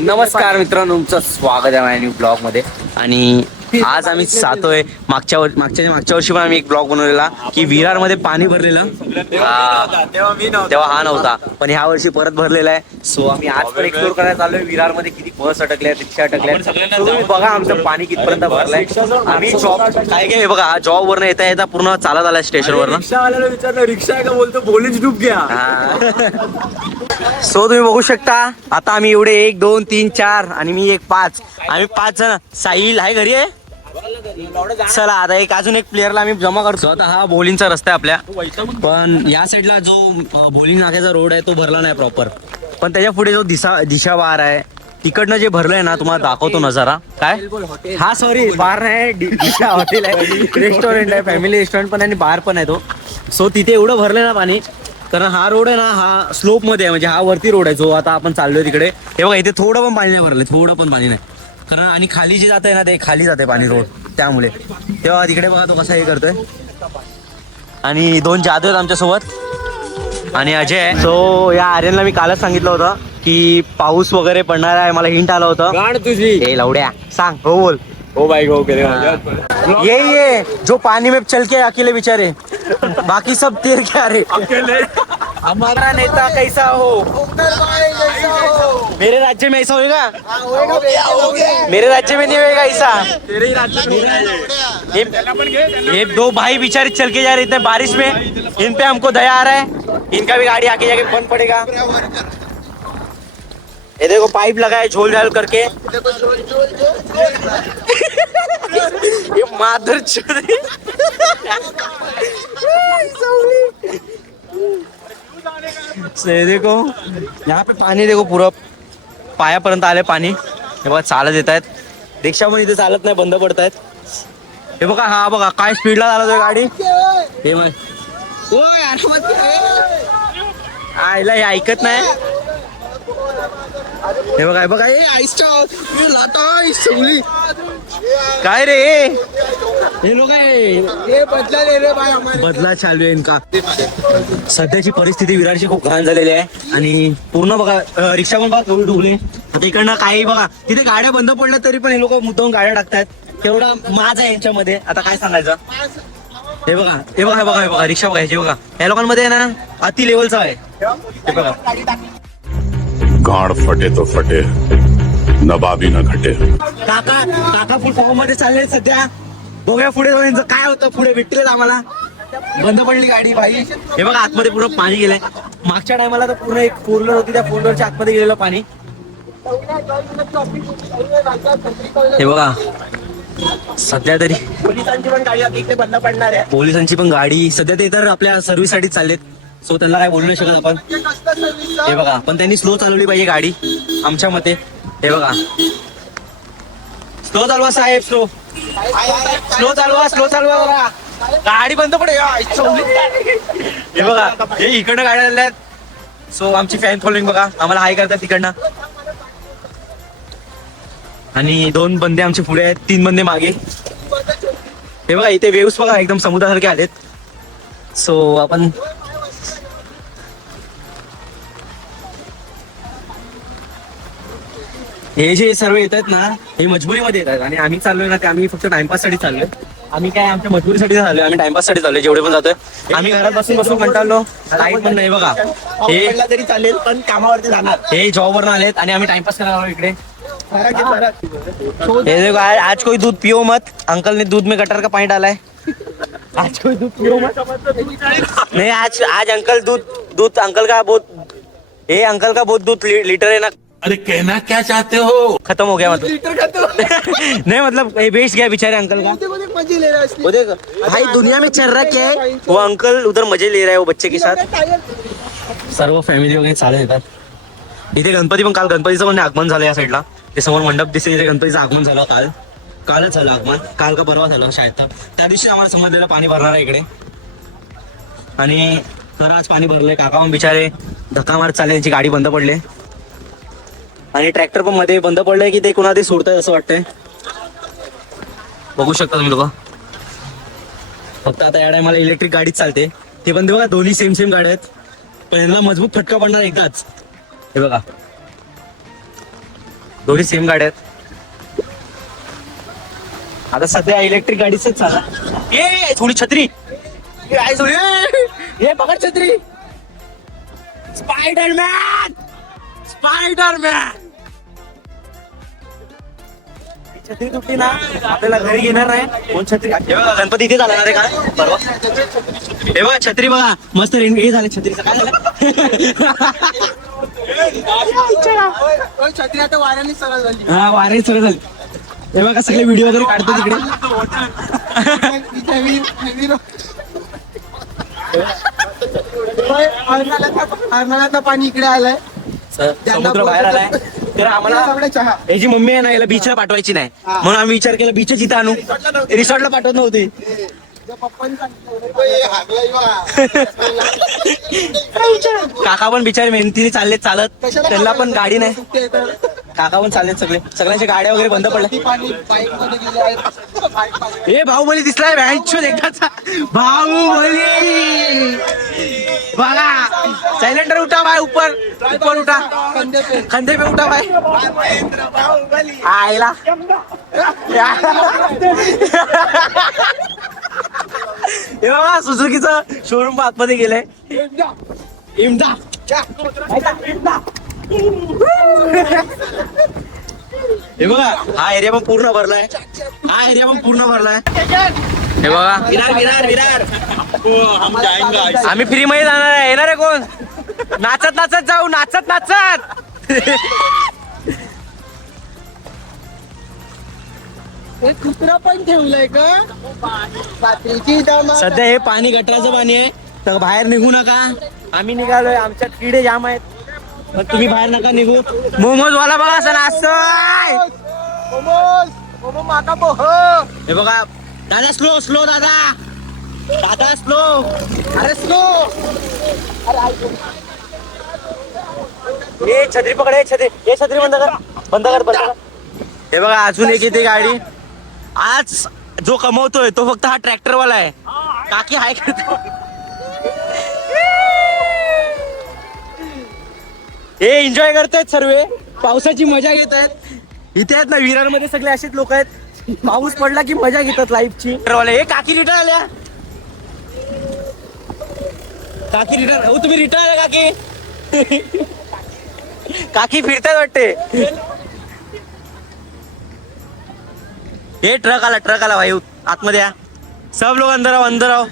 नमस्कार मित्रांनो, तुमचं स्वागत आहे माझ्या न्यू ब्लॉग मध्ये. आणि आज आम्ही जातोय मागच्या वर्षी पण आम्ही एक ब्लॉग बनवलेला की विरार मध्ये पाणी भरलेलं. तेव्हा हा नव्हता, पण ह्या वर्षी परत भरलेला आहे. सो आम्ही आज पण एक्सप्लोर करायला चाललोय. विरार मध्ये किती बस अटकल्या, रिक्षा अटकल्या, तुम्ही बघा आमचं पाणी कितपर्यंत भरलंय. आम्ही जॉब काय बघा, जॉब वरनं येता येता पूर्ण चालत आलाय स्टेशन वरनं. रिक्षावाल्याला विचारलं रिक्षा आहे का, बोलतो बोलीच डूब गया. सो तुम्ही बघू शकता आता आम्ही एवढे 1 2 3 4 आणि मी 5 आम्ही 5 जण. साहिल आहे घरी आहे. चला आता अजून एक प्लेअरला आम्ही जमा करतो. आता हा बोलिंगचा रस्ता आहे आपल्या, पण या साईडला जो बोलिंग नाक्याचा रोड आहे तो भरला नाही प्रॉपर. पण त्याच्या पुढे जो दिशा बार आहे तिकडनं जे भरलंय ना, तुम्हाला दाखवतो नजारा. काय हा सॉरी बार नाही, दिशा हॉटेल आहे, रेस्टॉरंट आहे, फॅमिली रेस्टॉरंट पण आणि बार पण आहे तो. सो तिथे एवढं भरलंय ना पाणी, कारण हा रोड आहे ना हा स्लोप मध्ये आहे, म्हणजे हा वरती रोड आहे जो आता आपण चाललोय तिकडे. हे बघा इथे थोडं पण पाणी नाही भरलंय, थोडं पण पाणी नाही. कारण आणि खाली जे जात आहे ना ते खाली जाते पाणी रोड, त्यामुळे. तेव्हा तिकडे बघा तो कसा हे करतोय. आणि 2 जादू आहेत आमच्यासोबत आणि अजय आहे. सो या आर्यनला मी कालच सांगितलं होतं की पाऊस वगैरे पडणार आहे, मला हिंट आलं होतं. गाड तुझी हे लवड्या सांग हो बोल. हो भाई हो करे ये जो पानी में चल के अकेले बेचारे, बाकी सब तैर के आ रहे. अकेले हमारा नेता कैसा हो, मेरे राज्य में ऐसा होएगा, मेरे राज्य में नहीं होएगा ऐसा. तेरे राज्य ये 2 भाई बेचारे चल के जा रहे इतने बारिश में, इन पे हमको दया आ रहा है. इनका भी गाड़ी आके जाके बंद पड़ेगा. ये देखो पाइप लगा है झोल झाल करके. ये मादर चोरी. ये देखो यहाँ पे पानी देखो पूरा पायापर्यंत आले पाणी. हे बघा चालत येत आहेत, रिक्षा पण इथे चालत नाही, बंद पडत आहेत. हे बघा हा बघा काय स्पीडला चालवतोय गाडी. हे मग आईला हे ऐकत नाही. हे बघा बघा काय रे हे लोक बदला चालू आहे इनका. सध्याची परिस्थिती विरारची खूप घाण झालेली आहे आणि पूर्ण बघा रिक्षा पण बघा थोडी डुबली. आता इकडनं काही बघा तिथे गाड्या बंद पडल्या तरी पण हे लोक मुद्दाम गाड्या टाकतात. तेवढा माज आहे यांच्यामध्ये, आता काय सांगायचं. हे बघा हे बघा हे बघा हे बघा रिक्षा बघायची बघा, या लोकांमध्ये ना अति लेवलचा आहे. हे बघा गाड फटे तो फटे, नबाबी न घटे. काका फुल फॉर्म मध्ये चालले सध्या. बघूया पुढे जाऊन काय होतं. पुढे भेटलेत आम्हाला, बंद पडली गाडी भाई. हे बघा आतमध्ये पूर्ण पाणी गेलंय. मागच्या टायमाला तर पूर्ण एक 4 व्हीलर होती, त्या 4 व्हीलरच्या आतमध्ये गेलेलं पाणी. हे बघा सध्या तरी पोलिसांची पण गाडी इकडे बंद पडणार आहे. पोलिसांची पण गाडी सध्या ते तर आपल्या सर्व्हिस साठी चाललेत, सो त्यांना काय बोलू नाही शकत आपण. हे बघा पण त्यांनी स्लो चालवली पाहिजे गाडी आमच्या मते. हे बघा स्लो चालवा साहेब, स्लो चालवा गाडी बंद पडे. हे बघा हे इकडनं गाड्या आल्या आहेत. सो आमची फॅन फॉलोइंग बघा, आम्हाला हाय करतात तिकडनं. आणि 2 बंदे आमचे पुढे आहेत, 3 बंदे मागे. हे बघा इथे वेव्स बघा एकदम समुद्रासारखे आलेत. सो आपण हे जे सर्व येत आहेत ना हे मजबुरीमध्ये येतात आणि आम्ही चाललोय ना ते आम्ही फक्त टाइमपास साठी चाललोय. आम्ही काय आमच्या मजबुरीसाठी चाललोय, आम्ही टाइमपास साठी चाललोय. जेवढे पण जातोय आम्ही घरात बसून कंटाळलो. लाईट पण नाही बघा, हे तरी चालेल पण कामावरती जाणार. हे जॉबवर आलेत आणि आम्ही टाइमपास करायला आलो इकडे. ये देखो आज कोई दूध पियो मत, अंकल ने दूध में गटर का पानी डाला है. आज कोई दूध पियो मत नहीं. आज अंकल दूध अंकल का बहुत दूध लीटर है ना. अरे कहना क्या चाहते हो? खत्म हो गया मतलब. नहीं मतलब ये बेच गया बेचारे अंकल का. वो देख भाई दुनिया में चल रहा क्या है, वो अंकल उधर मजे ले रहा है वो बच्चे के साथ. सर्व फॅमिली वगैरे चालत येतात. इथे गणपती पण काल गणपतीचं पण आगमन झालं या साईडला. ते समोर मंडप दिसते, इथे गणपतीचं आगमन झालं कालच झालं आगमन. काल का परवा झालं शाळेत. त्या दिवशी आम्हाला समजलेलं पाणी भरणार आहे इकडे आणि तर आज पाणी भरलंय. काका पण बिचारे धक्का मारत चालले, त्यांची गाडी बंद पडली आणि ट्रॅक्टर पण मध्ये बंद पडलंय की ते कुणा ते सोडताय असं वाटतंय. बघू शकता तुम्ही लोक. फक्त आता या टायमाला इलेक्ट्रिक गाडीच चालते. ते पण बघा दोन्ही सेम गाड्या आहेत. पण यांना मजबूत फटका पडणार एकदाच. हे बघा दोन्ही सेम गाड्या आहेत. आता सध्या इलेक्ट्रिक गाडीच चालला. ए थोडी छत्री हे बघा छत्री. Spiderman Spiderman. छत्री तुटली ना आपल्याला घरी घेणार नाही. कोण छत्री? हे बघा गणपती इथे झाला रे का परवा. हे बघा छत्री बघा मस्त हे झालं छत्रीचं. काय झालं? छत्री आता वाऱ्याने सरळ झाली. हा वारे सगळं झालं. हे बघा सगळे व्हिडिओ वगैरे काढतो तिकडे. हरणाला पाणी इकडे आलंय. समुद्र बाहेर आलाय तर आम्हाला चहा याची मम्मी आहे ना याला बीचला पाठवायची नाही म्हणून आम्ही विचार केला बीचच इथं आणू. रिसॉर्टला पाठवत नव्हती. काका पण बिचारे मेहनतीने चालले चालत. त्यांना पण गाडी नाही. काका पण चाललेत सगळे. सगळ्यांच्या गाड्या वगैरे बंद पडल्या. हे बाहुबली दिसलाय व्हॅन्चो एकदाचा. बाहुबली बघा. सायलेंटर उठा भाई. ऊपर ऊपर उठा. खंदे पे उठा भाई. आयला हे बघा सुझुकीचं शोरूम आतमध्ये गेलंय. इमदा हे बघा हा एरिया पण पूर्ण भरलाय. हा एरिया पण पूर्ण भरलाय. हे बघा विरार विरार विरार. आम्ही फ्री मध्ये जाणार आहे. येणार आहे कोण? नाचत नाचत जाऊ. नाचत नाचत. कुत्रा पण ठेवलंय का? सध्या हे पाणी गटराचं पाणी आहे तर बाहेर निघू नका. आम्ही निघालोय. आमच्यात किडे जाम आहेत पण तुम्ही बाहेर नका निघू. मोमोज वाला बघा असं नाचतोय. हे बघा दादा स्लो स्लो दादा. दादा स्लो. अरे स्लो. हे छत्री पकड. हे छत्री हे छत्री बंद कर. बंद कर बंद कर. हे बघा अजून एक येते गाडी. आज जो कमवतोय तो फक्त हा ट्रॅक्टर वाला आहे. काकी हाय करतो. हे एन्जॉय करतायत सर्व. पावसाची मजा घेत आहेत. इथे आहेत ना विरार मध्ये सगळे असेच लोक आहेत. पाऊस पडला की मजा घेतात लाईफची. हे काकी रिटर्न आल्या. काकी रिटर्न. हो तुम्ही रिटर्न आल्या काकी. काकी फिरतायत वाटते. हे ट्रक आला भाई आतमध्ये या. सब लोक अंदर आओ अंदर आओ.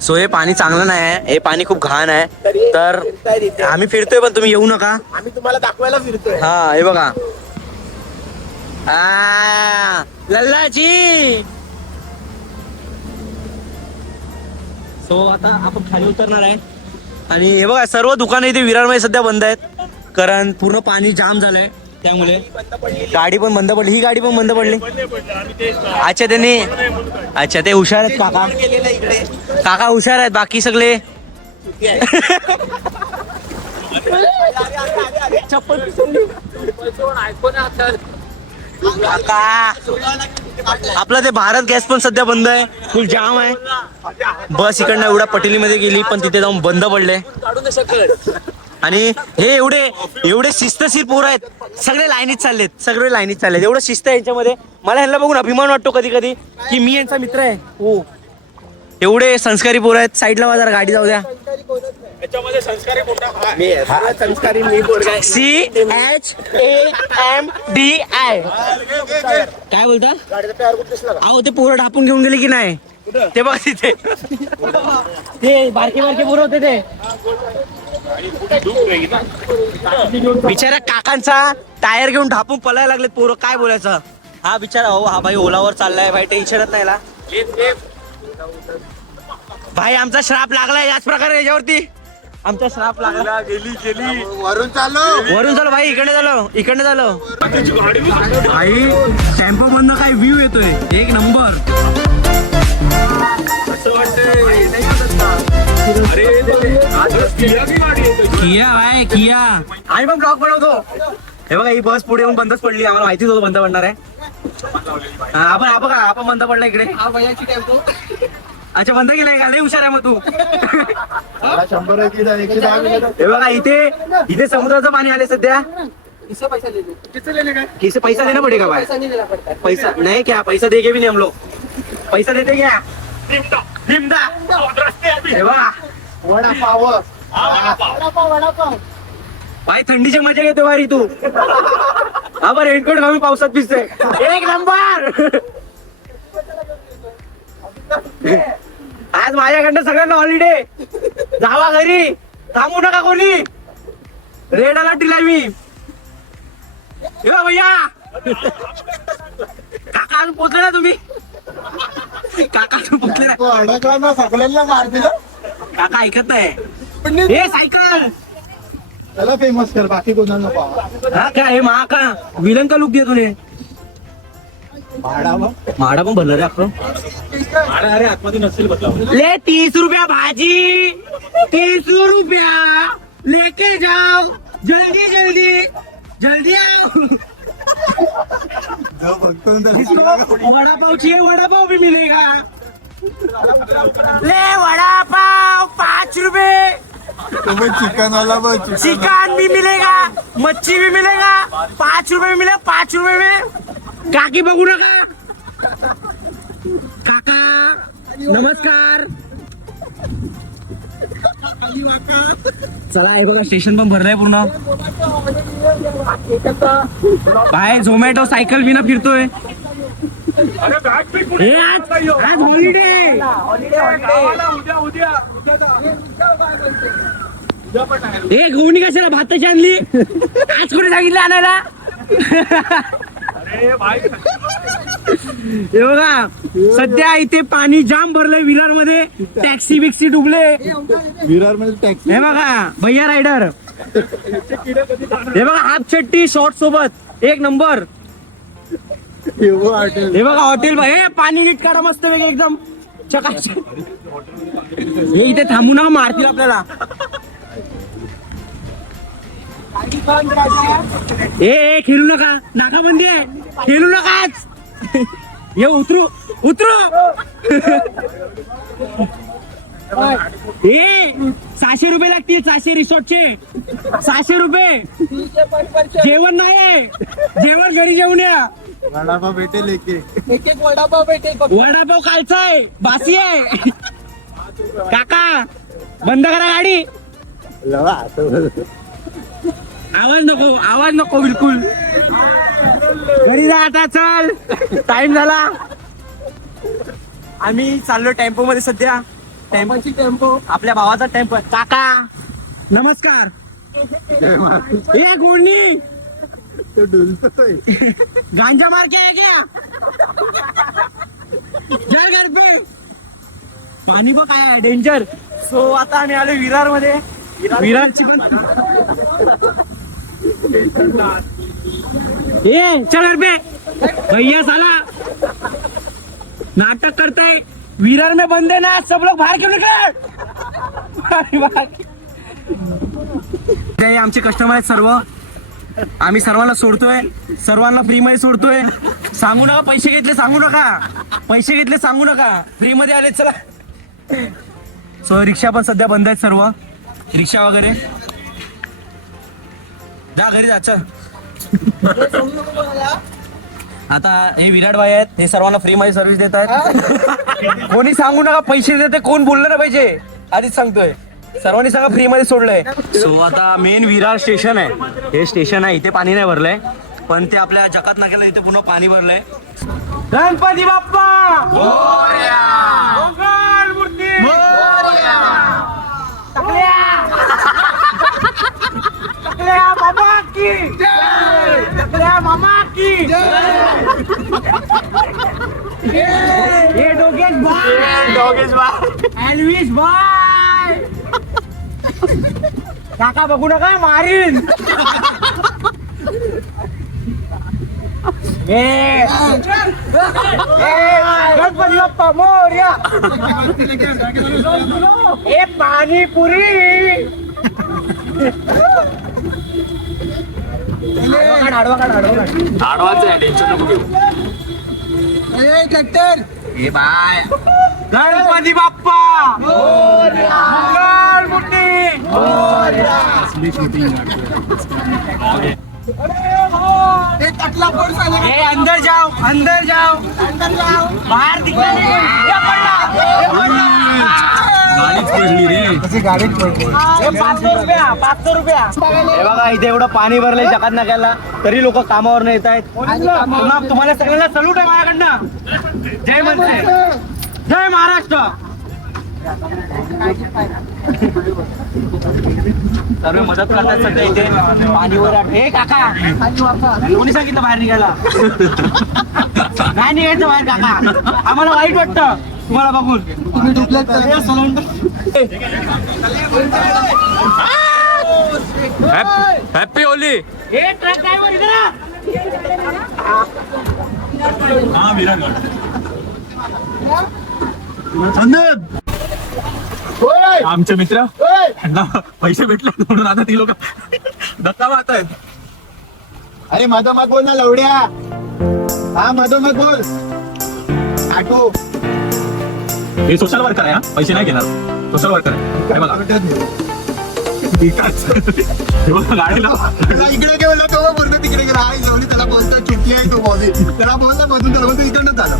सो हे पाणी चांगलं नाही आहे. हे पाणी खूप घाण आहे. तर आम्ही फिरतोय पण तुम्ही येऊ नका. आम्ही तुम्हाला दाखवायला फिरतोय. हा हे बघा लल्लाजी. सो आता आपण खाली उतरणार आहे. आणि हे बघा सर्व दुकानं इथे विरारमध्ये सध्या बंद आहेत कारण पूर्ण पाणी जाम झालंय. त्यामुळे गाडी पण बंद पडली. ही गाडी पण बंद पडली. अच्छा त्यांनी अच्छा ते हुशार आहेत काका. काका हुशार आहेत. बाकी सगळे काका. आपला ते भारत गॅस पण सध्या बंद आहे. फुल जाम आहे. बस इकडनं एवढ्या पटेलीमध्ये गेली पण तिथे जाऊन बंद पडले. आणि हे एवढे शिस्तशीर पोरं आहेत. सगळे लाईनीत चाललेत. एवढं शिस्त आहे यांच्यामध्ये. मला ह्यांना बघून अभिमान वाटतो कधी कधी की मी यांचा मित्र आहे. हो एवढे संस्कारी पोरं आहेत. साईडला बाजार गाडी जाऊ द्या. संस्कारी मी पोरगा. CHAMDI काय बोलता? अहो ते पोरं ढापून घेऊन गेले की नाही ते बघा तिथे. ते बारके पोरं होते ते. बिचारा काकांचा टायर घेऊन ढापून पळायला लागले पोरं. काय बोलायचं. हा बिचारा हो हा भाई ओलावर चाललाय भाई. टेन्शनच नाही ला भाई. आमचा श्राप लागलाय याच प्रकारे याच्यावरती. आमचा श्राप लागला. गेली वरून चाललो भाई. इकडे झालो भाई. टेम्पो मधनं काय व्ह्यू येतोय एक नंबर. किया भाई किया. आम्ही पण ब्लॉग बनवतो. हे बघा ही बस पुढे येऊन बंदच पडली. आम्हाला माहितीच होतं बंद पडणार आहे. आपण बंद पडला इकडे. अच्छा बंद केलाय का? लय हुशार आहे मग तू. मला 100 110 मिनिटं. हे बघा इथे समुद्राचं पाणी आले सध्या. किसे पैसा देना पडेगा भाई? पैसा नहीं क्या? पैसा देके भी नहीं हम लोग. पैसा देते क्या? लिमडा. हे बघा वडापाव. भाई थंडीची मजा घेतो भारी तू. हा बरं रेनकोट घालून पावसात भिजते. एक नंबर. आज माझ्याकडनं सगळ्यांना हॉलिडे. जावा घरी, थांबू नका कोणी. रेड अलर्ट दिलाय मी. हे बघ भैया, काका अजून पोचले ना तुम्ही? काका अजून पोचले ना? अडकला सगळ्यांना मार दिलं. काका ऐकत नाही. हे सायकल त्याला फेमस कर, बाकी कोणाला नको. हा क्या हे महा का विलन का लुक दिया तूने? माडा पण भरलं रे आपण. अरे आतमध्ये नसेल बदला. ले 30 रुपया भाजी, 30 रुपया लेके जाओ. जल्दी जल्दी जल्दी आओ. वडापाव चाहिए, वडापाव भी मिलेगा. ले वडापाव 5 रुपए. चिकन वाला बघ. चिकन भी मिलेगा, मच्छी भी मिलेगा. 5 रुपए में मिलेगा. 5 रुपए में. काकी बघू नका. काका नमस्कार. चला हे बघा स्टेशन पण भरलंय पूर्ण. बाहेर झोमॅटो सायकल बिना फिरतोय. हे आज हॉलिडे. हे गोणी कशाला भाताची आणली? आज कुठे सांगितलं आणायला? हे बघा सध्या इथे पाणी जाम भरलंय विरार मध्ये. टॅक्सी बिक्सी डुबले विरार मध्ये टॅक्सी. हे बघा भैया रायडर. हे बघा हाफ चट्टी शॉर्ट सोबत एक नंबर. हे बघा हॉटेल. हे पाणी नीट काढा मस्त वेगळं एकदम चकाचक. हे इथे थांबू नका, मारतील आपल्याला. ए खेळू नका, नाकाबंदी आहे. खेळू नकाच. ये उतरू उतरू. ए 600 रुपये लागतील. 600 रिसॉर्टचे 600 रुपये. जेवण नाही, जेवण घरी जेवून या. वडापाव भेटेल एक वडापाव खायचा आहे, बासी आहे. काका बंद करा गाडी. आवाज नको बिलकुल. घरी जा आता, चल टाइम झाला. आम्ही चाललो टेम्पो मध्ये सध्या. टेम्पो आपल्या भावाचा टेम्पो. काका नमस्कार. ए गोणी गांजा मार के आहे क्या? चल घर पे. पाणी बघ काय डेंजर. सो आता आम्ही आलो विरार मध्ये. विरारची पण ए चल घर पे. भैया साला नाटक करते. विरार में बंद है ना, सब लोग बाहर क्यों निकले? आमचे कस्टमर आहेत सर्व. आम्ही सर्वांना सोडतोय, सर्वांना फ्री मध्ये सोडतोय. सांगू नका पैसे घेतले, सांगू नका पैसे घेतले, सांगू नका. फ्री मध्ये आले. चला. सो रिक्षा पण सध्या बंद आहेत सर्व. रिक्षा वगैरे जा घरी जा. चल आता हे विराट भाई आहेत. हे सर्वांना फ्री मध्ये सर्व्हिस देत आहेत. कोणी सांगू नका पैसे देते. कोण बोललं ना पाहिजे आधीच सांगतोय. सर्वांनी सांगा फ्री मध्ये सोडलंय. सो आता मेन विरार स्टेशन आहे. हे स्टेशन आहे. इथे पाणी नाही भरलंय, पण ते आपल्या जकात नाक्याला इथे पुन्हा पाणी भरलंय. गणपती बाप्पा मोरया. मंगल मूर्ती मोरया. टकल्या बाबा की जय. टकल्या मामा की जय. ये डोगेश भाई. एल्विस भाई. काका बघू नका, मारीन. गणपती बाप्पा मोरया. हे पाणीपुरी. आडवाच आहे, टेन्शन नको घेऊ. ट्रॅक्टर. हे बाय गणपती बाप्पा अंदर जाओ बाहेर हे बघा इथे एवढं पाणी भरलंय जगात नाक्याला तरी लोक कामावर नाही येत आहेत. तुम्हाला सगळ्यांना सल्यूट आहे माझ्याकडनं. जय मनसे, जय महाराष्ट्र. सर्व मदत करतात सध्या इथे पाणीवर. हे काका कोणी सांगितलं बाहेर निघायला? नाही निघायचं बाहेर काका, आम्हाला वाईट वाटतं तुम्हाला बघून. Happy Holy. हे ट्रक ड्रायव्हर इधर आ. आमचे मित्र त्यांना पैसे भेटले म्हणून आता ती लोक धक्का मारत आहेत. अरे मधोमध बोल ना लवड्या. हा मधोमध बोल. आठो हे सोशल वर्कर आहे, हा पैसे नाही घेणार. सोशल वर्कर आहे. हे बघा हे बघा गाडीला इकडे गेला तो बोलतो तिकडे गेला. आई जेवली त्याला बोलतो चुटली आहे तो बॉबी. त्याला बोलतो मधून त्याला बोलतो इकडनं झालं.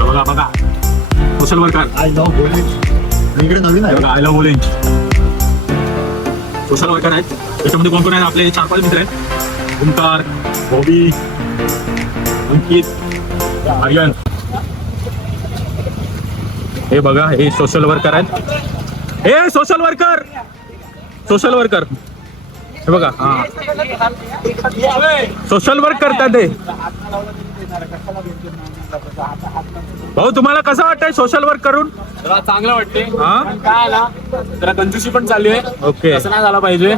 बघा बघा सोशल वर्कर. आई लव बोले इकडे नवीन आहे. आय लव्ह बोलेंज सोशल वर्कर आहेत. त्याच्यामध्ये कोण कोण आहेत आपले 4-5 मित्र आहेत. ओंकार, बॉबी, अंकित, आर्यन. हे बघा हे सोशल वर्कर आहेत. हे सोशल वर्कर हे बघा. हा सोशल वर्क करतात ते. भाऊ तुम्हाला कसं वाटतंय सोशल वर्क करून? जरा चांगलं वाटते. हा काय ना जरा कंजूसी पण चालू आहे. ओके. असं नाही झालं पाहिजे.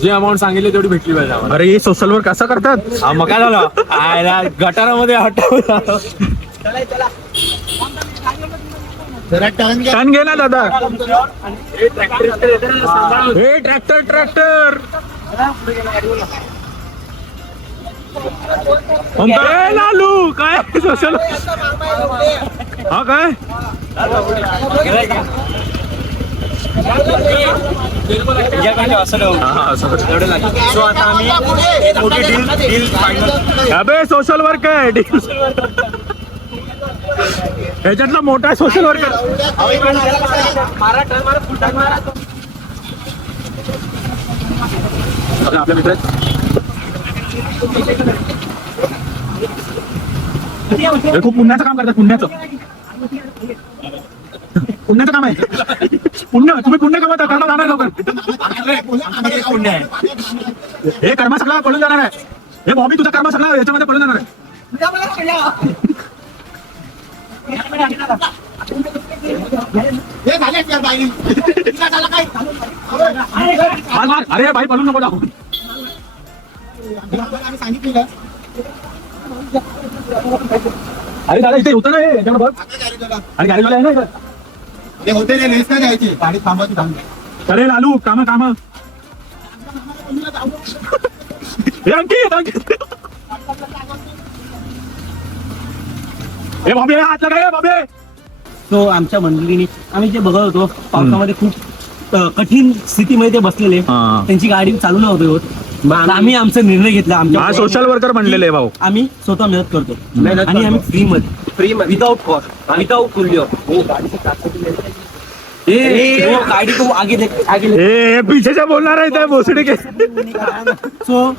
जी अमाऊंट सांगितली तेवढी भेटली पाहिजे आम्हाला. अरे हे सोशल वर्क असं करतात? मग काय झालं गटारामध्ये हटवलं. जरा टर्न घ्या. टन घे ना दादा. हे ट्रॅक्टर लालू काय सोशल. हा काय अबे सोशल वर्क आहे. ह्याच्यातला मोठा सोशल वर्कर. आपल्या मित्र खूप पुण्याचं काम करतात. पुण्याचं काम आहे. तुम्ही पुण्य कमवता. कर्म जाणार लवकर. हे कर्म सगळा पळून जाणार आहे. हे बॉबी तुझा कर्म सगळा याच्यामध्ये पळून जाणार आहे. अरे भाई पळून नको जाऊ. अरे दादा इथे होतं ना हे बघ. अरे गाडीवाला आहे ना इथं. ते होते रे लेस नाही द्यायची गाडी थांबवती थांबली. अरे लालू काम हे बाबे हात लगाय बाबे. तो आमच्या मंडळीने आम्ही जे बघत होतो पावसामध्ये खूप कठीण स्थितीमध्ये ते बसलेले. त्यांची गाडी चालू नव्हती होत. मग आम्ही आमचा निर्णय घेतला. आमच्या सोशल वर्कर म्हणलेले भाऊ. आम्ही स्वतः मदत करतो आणि आम्ही फ्री मध्ये विदाउट कॉस्ट विदाउट मूल्य. गाडी को आगे पीछे बोलणार आहे त्या भोसडी के. सो